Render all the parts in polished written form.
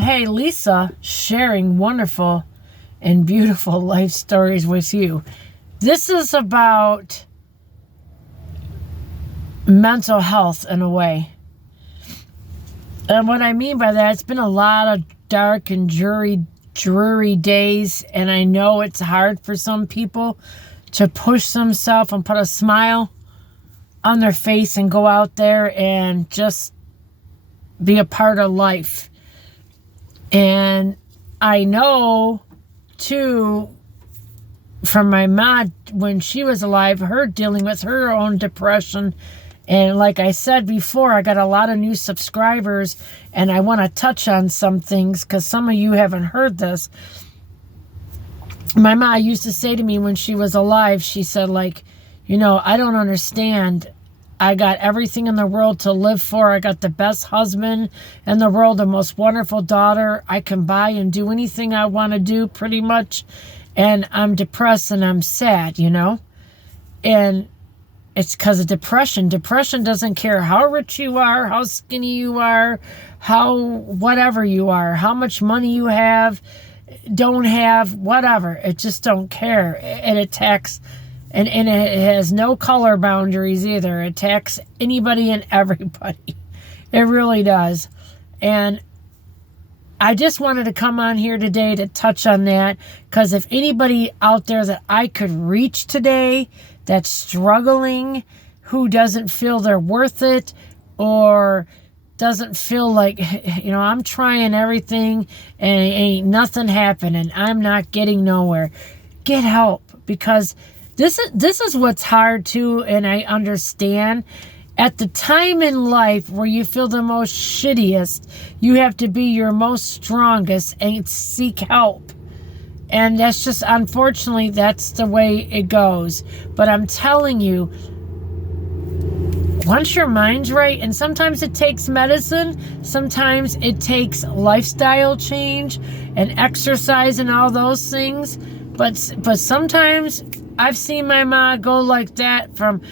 Hey, Lisa, sharing wonderful and beautiful life stories with you. This is about mental health in a way. And what I mean by that, it's been a lot of dark and dreary days, and I know it's hard for some people to push themselves and put a smile on their face and go out there and just be a part of life. And I know, too, from my mom, when she was alive, her dealing with her own depression. And like I said before, I got a lot of new subscribers, and I want to touch on some things because some of you haven't heard this. My mom used to say to me when she was alive, she said, like, I don't understand. I got everything in the world to live for. I got the best husband in the world, the most wonderful daughter. I can buy and do anything I want to do pretty much. And I'm depressed and I'm sad, And it's because of depression. Depression doesn't care how rich you are, how skinny you are, how whatever you are, how much money you have, don't have, whatever. It just don't care. It attacks. And it has no color boundaries either. It attacks anybody and everybody. It really does. And I just wanted to come on here today to touch on that, because if anybody out there that I could reach today that's struggling, who doesn't feel they're worth it, or doesn't feel like, I'm trying everything and ain't nothing happening, I'm not getting nowhere, get help. Because this is what's hard too, and I understand. At the time in life where you feel the most shittiest, you have to be your most strongest and seek help. And that's just, unfortunately, that's the way it goes. But I'm telling you, once your mind's right, and sometimes it takes medicine, sometimes it takes lifestyle change and exercise and all those things. But sometimes I've seen my mom go like that from,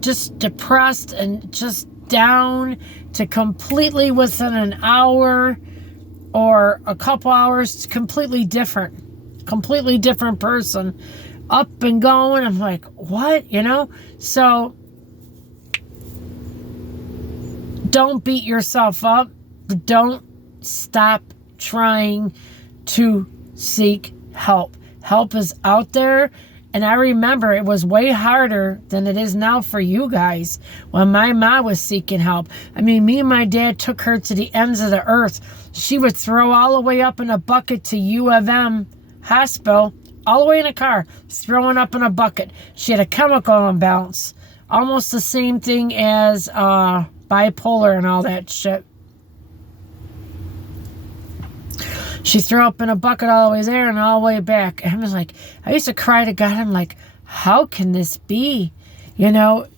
just depressed and just down to completely within an hour or a couple hours, completely different person, up and going. I'm like, what? So don't beat yourself up. Don't stop trying to seek help. Help is out there. And I remember it was way harder than it is now for you guys when my mom was seeking help. I mean, me and my dad took her to the ends of the earth. She would throw all the way up in a bucket to U of M hospital, all the way in a car, throwing up in a bucket. She had a chemical imbalance, almost the same thing as bipolar and all that shit. She threw up in a bucket all the way there and all the way back. And I was like, I used to cry to God. I'm like, how can this be? It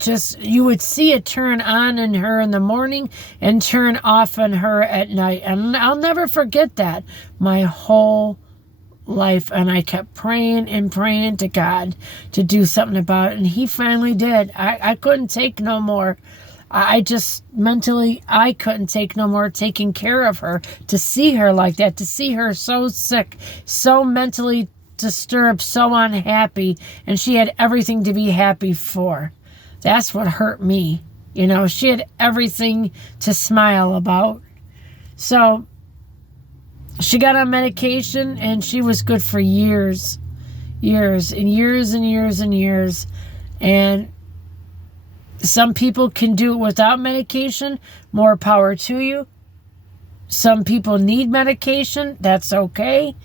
just, you would see it turn on in her in the morning and turn off in her at night. And I'll never forget that my whole life. And I kept praying and praying to God to do something about it. And he finally did. I couldn't take no more. I just mentally, I couldn't take no more taking care of her, to see her like that, to see her so sick, so mentally disturbed, so unhappy, and she had everything to be happy for. That's what hurt me. She had everything to smile about. So she got on medication and she was good for years. And some people can do it without medication. More power to you. Some people need medication. That's okay.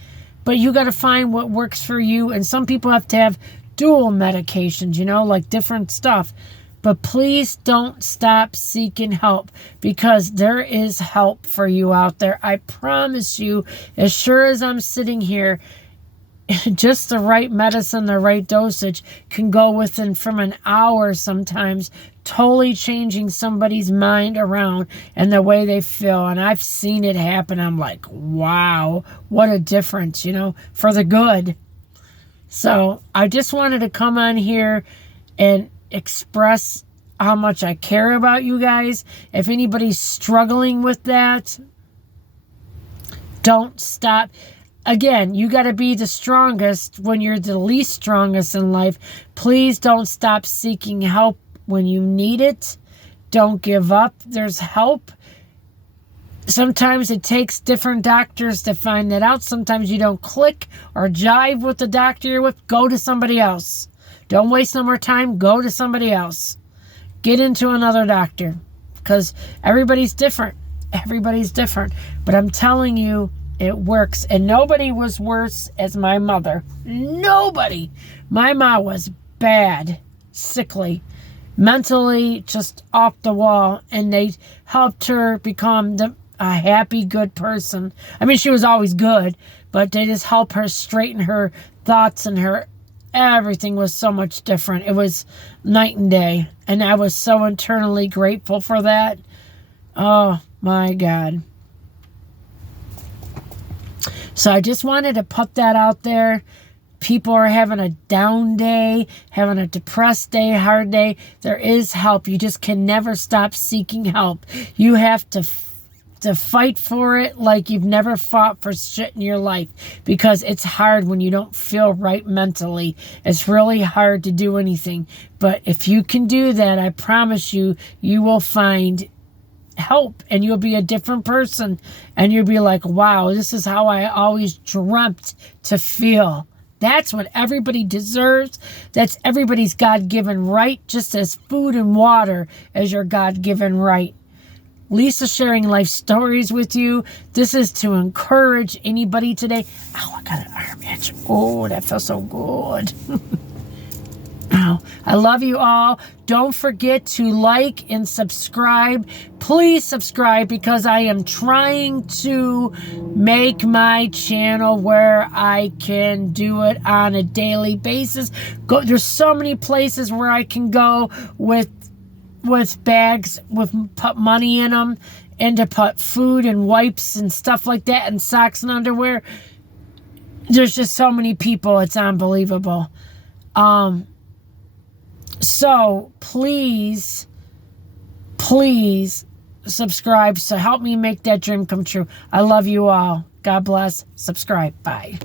But you got to find what works for you. And some people have to have dual medications, like different stuff. But please don't stop seeking help, because there is help for you out there. I promise you, as sure as I'm sitting here, just the right medicine, the right dosage can go within from an hour sometimes, totally changing somebody's mind around and the way they feel. And I've seen it happen. I'm like, wow, what a difference, for the good. So I just wanted to come on here and express how much I care about you guys. If anybody's struggling with that, don't stop. Again, you got to be the strongest when you're the least strongest in life. Please don't stop seeking help when you need it. Don't give up. There's help. Sometimes it takes different doctors to find that out. Sometimes you don't click or jive with the doctor you're with. Go to somebody else. Don't waste no more time. Go to somebody else. Get into another doctor, because everybody's different. Everybody's different. But I'm telling you, it works. And nobody was worse as my mother. Nobody. My mom was bad, sickly, mentally just off the wall. And they helped her become a happy, good person. I mean, she was always good, but they just helped her straighten her thoughts, and her everything was so much different. It was night and day. And I was so internally grateful for that. Oh, my God. So I just wanted to put that out there. People are having a down day, having a depressed day, hard day. There is help. You just can never stop seeking help. You have to fight for it like you've never fought for shit in your life, because it's hard when you don't feel right mentally. It's really hard to do anything. But if you can do that, I promise you, you will find help, and you'll be a different person, and you'll be like, wow, this is how I always dreamt to feel. That's what everybody deserves. That's everybody's God-given right, just as food and water is your God-given right. Lisa sharing life stories with you. This is to encourage anybody today. Oh, I got an arm itch. Oh, that feels so good. Oh, I love you all. Don't forget to like and subscribe. Please subscribe, because I am trying to make my channel where I can do it on a daily basis. There's so many places where I can go with bags, put money in them, and to put food and wipes and stuff like that, and socks and underwear. There's just so many people, it's unbelievable. So please subscribe, so help me make that dream come true. I love you all. God bless. Subscribe. Bye.